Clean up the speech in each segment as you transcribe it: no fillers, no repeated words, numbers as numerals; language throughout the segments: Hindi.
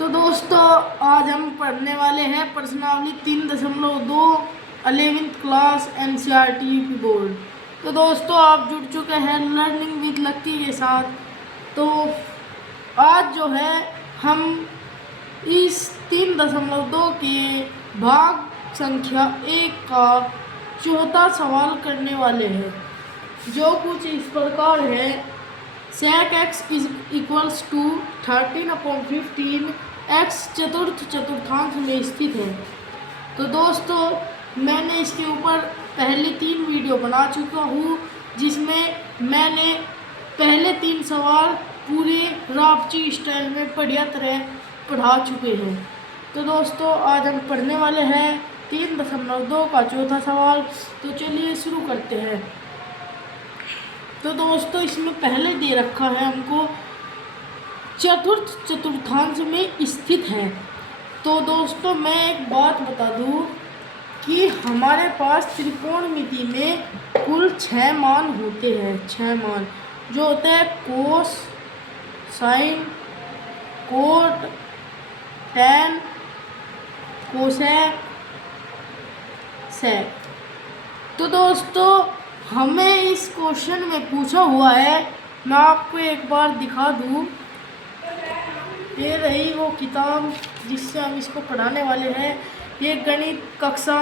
तो दोस्तों आज हम पढ़ने वाले हैं प्रश्नावली 3.2 11th class NCERT UP board. तो दोस्तों आप जुड़ चुके हैं लर्निंग विद लक्की के साथ। तो आज जो है हम इस 3.2 के भाग संख्या 1 का चौथा सवाल करने वाले हैं, जो कुछ इस प्रकार है। sec x is equals to 13/15 x चतुर्थ चतुर्थांश में स्थित है। तो दोस्तों मैंने इसके ऊपर पहले 3 वीडियो बना चुका हूँ, जिसमें मैंने पहले 3 सवाल पूरे रापची स्टाइल में बढ़िया तरह पढ़ा चुके हैं। तो दोस्तों आज हम पढ़ने वाले हैं 3.2 का चौथा सवाल। तो चलिए शुरू करते हैं। तो दोस्तों इसमें पहले दे रखा है हमको चतुर्थ चतुर्थांश में स्थित है। तो दोस्तों मैं एक बात बता दूं कि हमारे पास त्रिकोणमिति में कुल 6 मान होते हैं। 6 मान जो होते हैं कोस, साइन, कोट, टैन, कोसेक, सेक। तो दोस्तों हमें इस क्वेश्चन में पूछा हुआ है, मैं आपको एक बार दिखा दूं। ये रही वो किताब जिससे हम इसको पढ़ाने वाले हैं। ये गणित कक्षा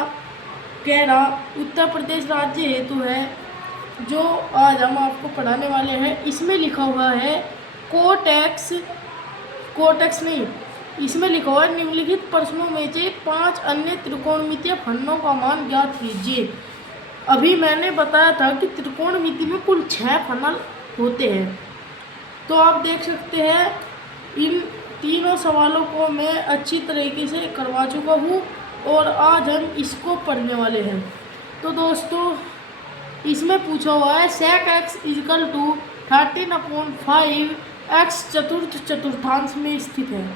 11 उत्तर प्रदेश राज्य हेतु है, जो आज हम आपको पढ़ाने वाले हैं। इसमें लिखा हुआ है कोटेक्स नहीं, इसमें लिखा हुआ है निम्नलिखित प्रश्नों में से 5 अन्य त्रिकोणमितीय फलनों का मान ज्ञात कीजिए। अभी मैंने बताया था कि त्रिकोणमिति में कुल 6 फलन होते हैं। तो आप देख सकते हैं इन तीनों सवालों को मैं अच्छी तरीके से करवा चुका हूँ और आज हम इसको पढ़ने वाले हैं। तो दोस्तों इसमें पूछा हुआ है sec x equal to 13/5 x चतुर्थ चतुर्थांश में स्थित है।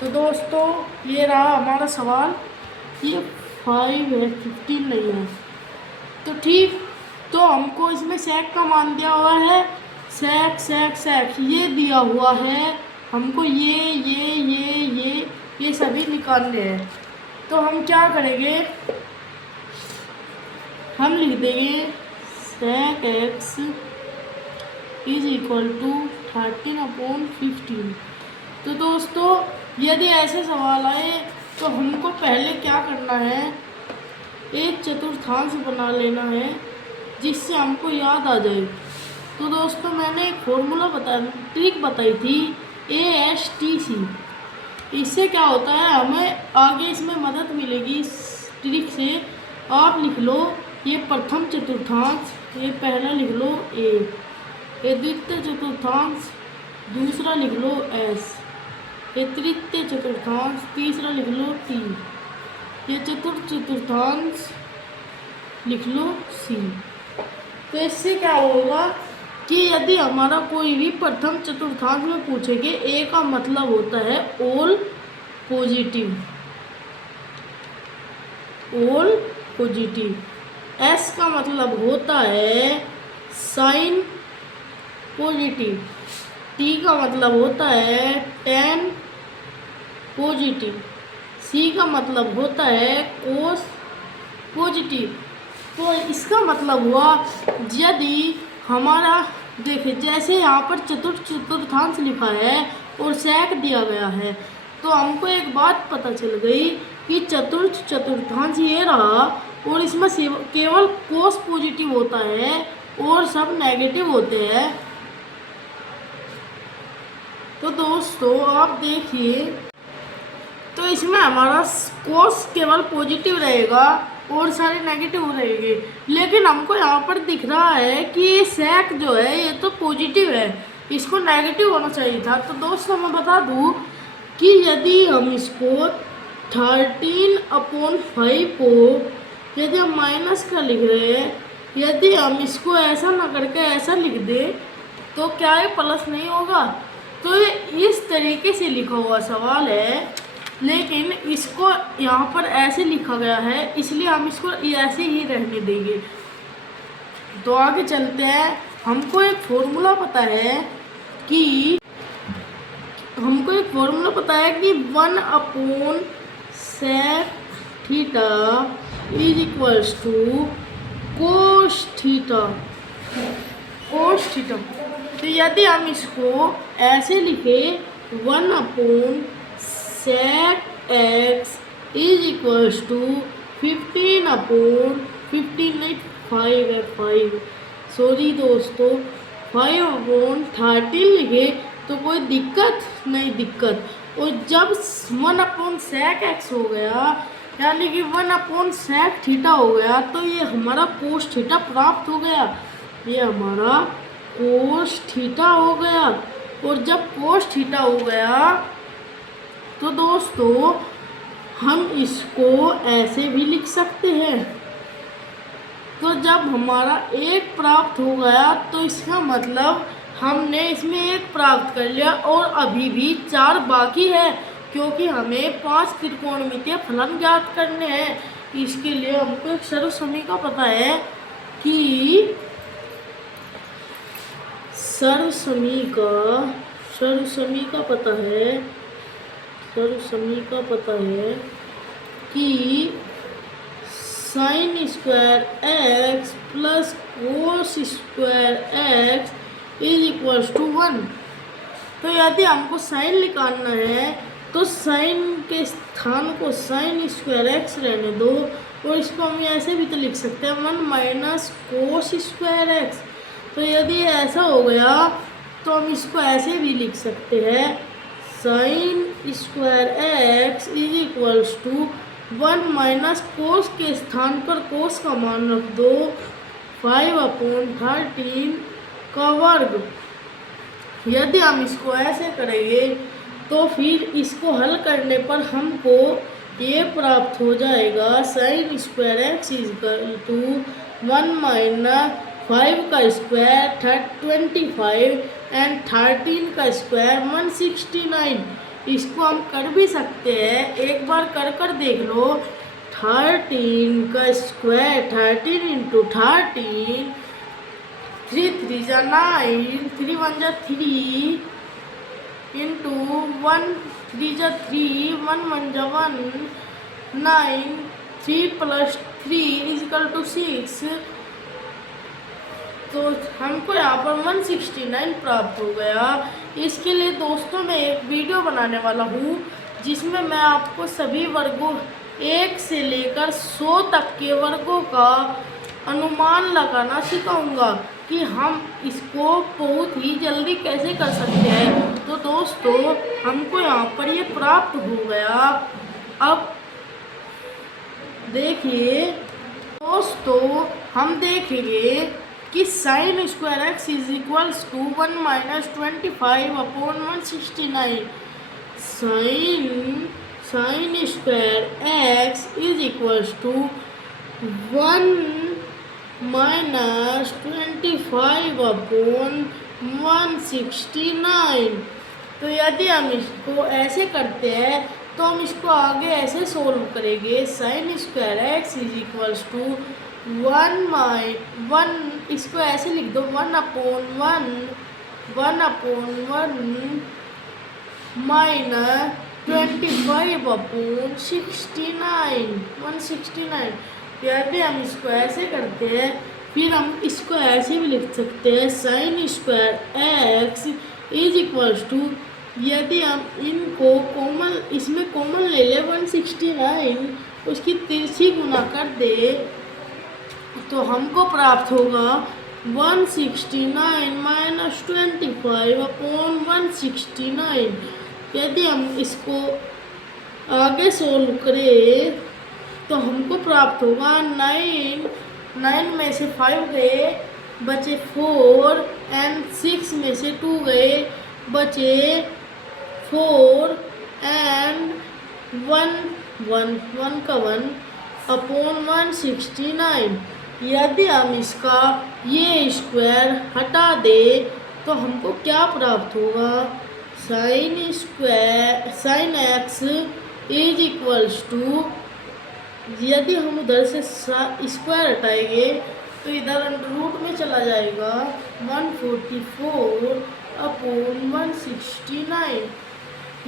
तो दोस्तों ये रहा हमारा सवाल। ये 5 है, 15 नहीं है। तो ठीक, तो हमको इसमें sec का मान दिया हुआ है। sec ये दिया हुआ है हमको। ये सभी निकालने हैं। तो हम क्या करेंगे, हम लिख देंगे sec x is equal to 13/15। तो दोस्तों यदि ऐसे सवाल आए तो हमको पहले क्या करना है, एक चतुर्थांश बना लेना है जिससे हमको याद आ जाए। तो दोस्तों मैंने एक फॉर्मूला ट्रिक बताई थी ASTC। इससे क्या होता है, हमें आगे इसमें मदद मिलेगी इस ट्रिक से। आप लिख लो ये प्रथम चतुर्थांश, ये पहला लिख लो A, ये द्वितीय चतुर्थांश दूसरा लिख लो S, ये तृतीय चतुर्थांश तीसरा लिख लो T, ये चतुर्थ चतुर्थांश लिख लो C। तो इससे क्या होगा कि यदि हमारा कोई भी प्रथम चतुर्थांश में पूछेंगे, A का मतलब होता है ऑल पॉजिटिव, S का मतलब होता है साइन पॉजिटिव, T का मतलब होता है टेन पॉजिटिव, C का मतलब होता है कोस पॉजिटिव। तो इसका मतलब हुआ यदि हमारा देखिए जैसे यहाँ पर चतुर्थ चतुर्थांश लिखा है और sec दिया गया है, तो हमको एक बात पता चल गई कि चतुर्थ चतुर्थांश ये रहा और इसमें केवल कोस पॉजिटिव होता है और सब नेगेटिव होते हैं। तो दोस्तों आप देखिए, तो इसमें हमारा कोस केवल पॉजिटिव रहेगा और सारे नेगेटिव रहेंगे। लेकिन हमको यहाँ पर दिख रहा है कि ये sec जो है ये तो पॉजिटिव है, इसको नेगेटिव होना चाहिए था। तो दोस्तों मैं बता दूँ कि यदि हम इसको 13/5 को यदि हम माइनस का लिख रहे हैं, यदि हम इसको ऐसा ना करके ऐसा लिख दें तो क्या ये प्लस नहीं होगा। तो ये इस तरीके से लिखा हुआ सवाल है, लेकिन इसको यहाँ पर ऐसे लिखा गया है, इसलिए हम इसको ऐसे ही रहने देंगे। तो आगे चलते हैं। हमको एक फॉर्मूला पता है कि हमको एक फॉर्मूला पता है कि 1 sec theta is equals to cos theta. तो यदि हम इसको ऐसे लिखे 1 sec x is equals to 15 नहीं 5 है 5, सॉरी दोस्तों 5/13 लिखे तो कोई दिक्कत नहीं दिक्कत। और जब 1/sec x हो गया यानी कि 1/sec थीटा हो गया तो ये हमारा कोस थीटा प्राप्त हो गया, ये हमारा कोस थीटा हो गया। और जब कोस थीटा हो गया तो दोस्तों हम इसको ऐसे भी लिख सकते हैं। तो जब हमारा एक प्राप्त हो गया तो इसका मतलब हमने इसमें एक प्राप्त कर लिया और अभी भी 4 बाकी है, क्योंकि हमें 5 त्रिकोणमितीय फलन ज्ञात करने हैं। इसके लिए हमको एक सर्वसमीका पता है कि सर्वसमीका पता है कि sin square x plus cos square x is equals to 1। तो यदि हमको साइन निकालना है तो साइन के स्थान को sin स्क्वायर x रहने दो, और इसको हम ऐसे भी तो लिख सकते हैं 1 माइनस कोस स्क्वायर x। तो यदि ऐसा हो गया तो हम इसको ऐसे भी लिख सकते हैं sin square x is equals to 1 minus cos के स्थान पर कोस का मान रख दो 5/13 का वर्ग। यदि हम इसको ऐसे करेंगे तो फिर इसको हल करने पर हमको ये प्राप्त हो जाएगा sin square x is equal to 1 minus 5 का स्क्वायर 25 एंड 13 का स्क्वायर 169। इसको हम कर भी सकते हैं, एक बार कर देख लो। 13 का स्क्वायर 13 इंटू 13, 3 3 जा 9, 3 1 जा 3 इंटू 1 3 जा 3, 1 1 जा 1, 9, 3 प्लस 3 इज इक्वल टू 6। तो हमको यहाँ पर 169 प्राप्त हो गया। इसके लिए दोस्तों मैं एक वीडियो बनाने वाला हूँ जिसमें मैं आपको सभी वर्गों 1 से लेकर 100 तक के वर्गों का अनुमान लगाना सिखाऊंगा कि हम इसको बहुत ही जल्दी कैसे कर सकते हैं। तो दोस्तों हमको यहाँ पर ये प्राप्त हो गया। अब देखिए दोस्तों हम देखेंगे कि sin square x is equals to 1 minus 25/169। sin square x is equals to 1 minus 25/169। तो यदि हम इसको ऐसे करते हैं तो हम इसको आगे ऐसे सोल्व करेंगे। sin square x is equals to 1 इसको ऐसे लिख दो 1/1 माइनस 25/169 169। यदि हम इसको ऐसे करते हैं फिर हम इसको ऐसे भी लिख सकते हैं sin square x is equals to, यदि हम इनको इसमें कॉमन ले ले 169, उसकी तिरछी गुना कर दे तो हमको प्राप्त होगा 169 माइनस 25/169। यदि हम इसको आगे सोल्व करें तो हमको प्राप्त होगा 9 में से 5 गए बचे 4 एंड 6 में से 2 गए बचे 4 एंड 1 का 1/169। यदि हम इसका ये स्क्वायर हटा दे तो हमको क्या प्राप्त होगा sin x is equals to, यदि हम उधर से स्क्वायर हटाएंगे तो इधर रूट में चला जाएगा 144/169।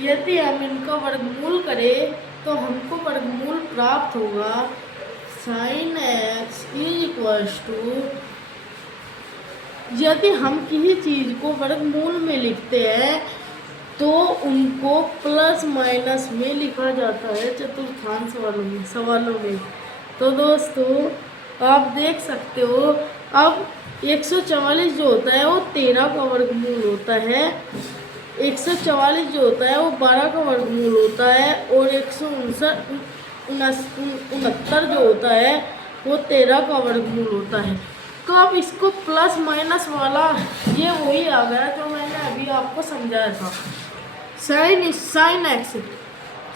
यदि हम इनका वर्गमूल करें तो हमको वर्गमूल प्राप्त होगा sin x is equals to, यदि हम किसी चीज़ को वर्गमूल में लिखते हैं तो उनको प्लस माइनस में लिखा जाता है चतुर्थांश सवालों में। तो दोस्तों आप देख सकते हो, अब 144 जो होता है वो 13 का वर्गमूल होता है, 144 जो होता है वो 12 का वर्गमूल होता है, और 169 जो होता है वो 13 का वर्गमूल होता है। तो अब इसको प्लस माइनस वाला ये वही आ गया जो मैंने अभी आपको समझाया था। साइन एक्स,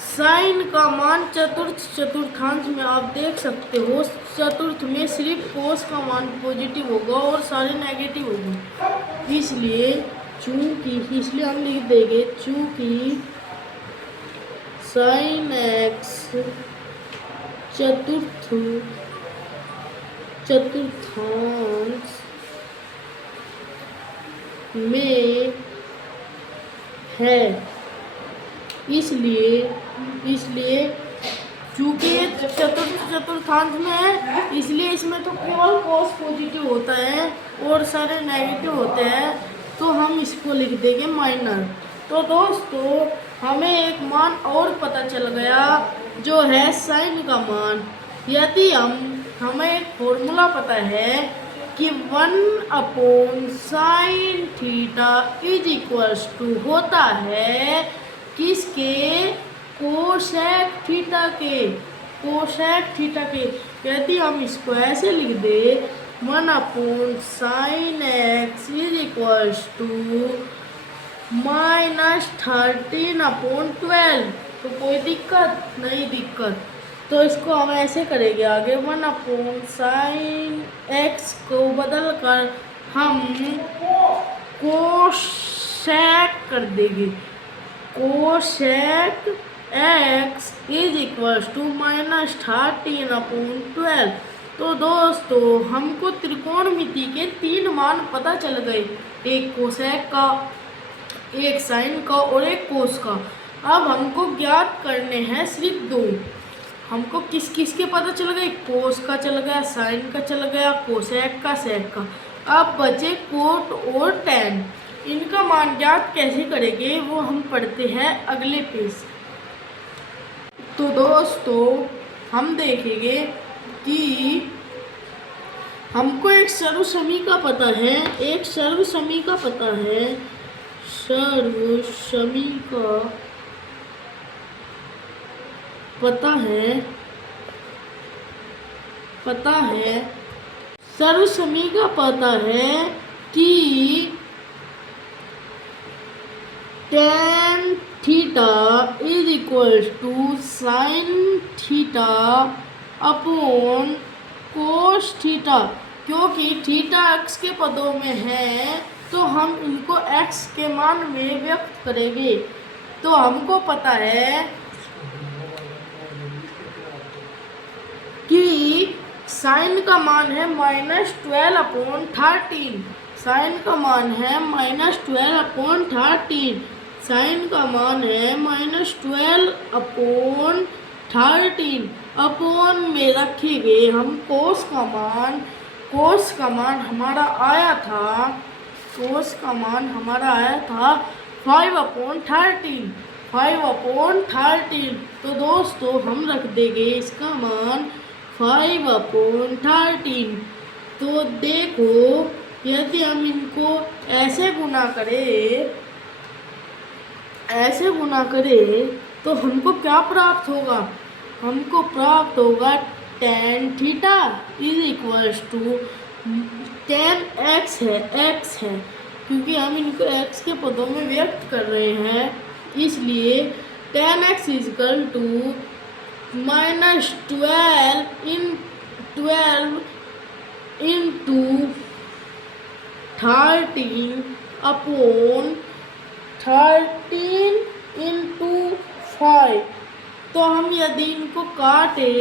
साइन का मान चतुर्थांश में आप देख सकते हो, चतुर्थ में सिर्फ कोस का मान पॉजिटिव होगा और सारे नेगेटिव होंगे, इसलिए हम लिख देंगे चूंकि साइन एक्स चतुर्थांश में है, इसलिए चूंकि चतुर्थांश में है इसलिए इसमें तो केवल कोस पॉजिटिव होता है और सारे नेगेटिव होते हैं, तो हम इसको लिख देंगे माइनर। तो दोस्तों हमें एक मान और पता चल गया जो है साइन का मान। यदि हमें एक फॉर्मूला पता है कि 1/sin theta is equals to होता है किसके, कोसेक थीटा के। यदि हम इसको ऐसे लिख दे 1/sin x is equals to -13/12, तो कोई दिक्कत नहीं दिक्कत। तो इसको हम ऐसे करेंगे आगे 1/sin x को बदल कर हम कोसेक कर देंगे, cosec x is equals to -13/12। तो दोस्तों हमको त्रिकोणमिति के 3 मान पता चल गए, एक कोसेक का, एक साइन का और एक कोस का। अब हमको ज्ञात करने हैं सिर्फ 2। हमको किस किस के पता चल गए, कोस का चल गया, साइन का चल गया, कोसेक का, सेक का। अब बचे कोट और टैन, इनका मान ज्ञात कैसे करेंगे वो हम पढ़ते हैं अगले पेज। तो दोस्तों हम देखेंगे कि हमको एक सर्वसमीका पता है, सर्वसमीका पता है कि tan theta is equals to sine theta upon cos theta. क्योंकि थीटा x के पदों में है तो हम इनको x के मान में व्यक्त करेंगे। तो हमको पता है कि साइन का मान है -12/13, साइन का मान है -12/13, साइन का मान है -12/13। अपॉन में रखेंगे हम कोस का मान हमारा आया था 5/13। तो दोस्तों हम रख देंगे इसका मान 5/13। तो देखो यदि हम इनको ऐसे गुना करें तो हमको क्या प्राप्त होगा, हमको प्राप्त होगा tan theta is equals to tan x है, क्योंकि हम इनको x के पदों में व्यक्त कर रहे हैं, इसलिए tan x is equal to -12 into 13 upon 13 into 5। तो हम यदि इनको काटे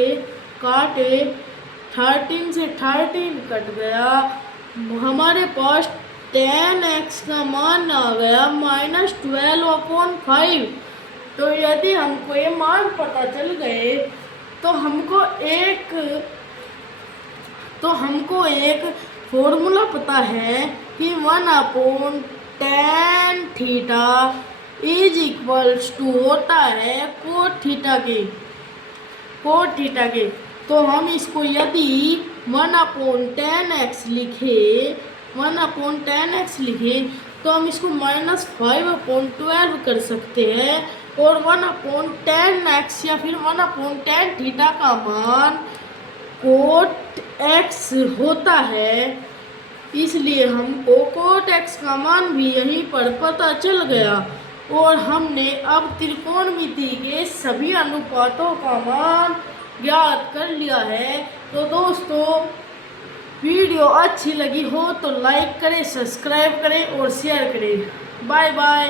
13 से 13 कट गया, हमारे पास tan x का मान आ गया -12/5। तो यदि हमको ये मान पता चल गए तो हमको एक फॉर्मूला पता है कि 1/tan theta is equals to होता है कोट थीटा के। तो हम इसको यदि 1/tan x लिखे तो हम इसको -5/12 कर सकते हैं, और 1/tan x या फिर 1/tan थीटा का मान कोट x होता है, इसलिए हमको कोट x का मान भी यहीं पर पता चल गया और हमने अब त्रिकोणमिति के सभी अनुपातों का मान ज्ञात कर लिया है। तो दोस्तों, वीडियो अच्छी लगी हो तो लाइक करें, सब्सक्राइब करें और शेयर करें। Bye bye.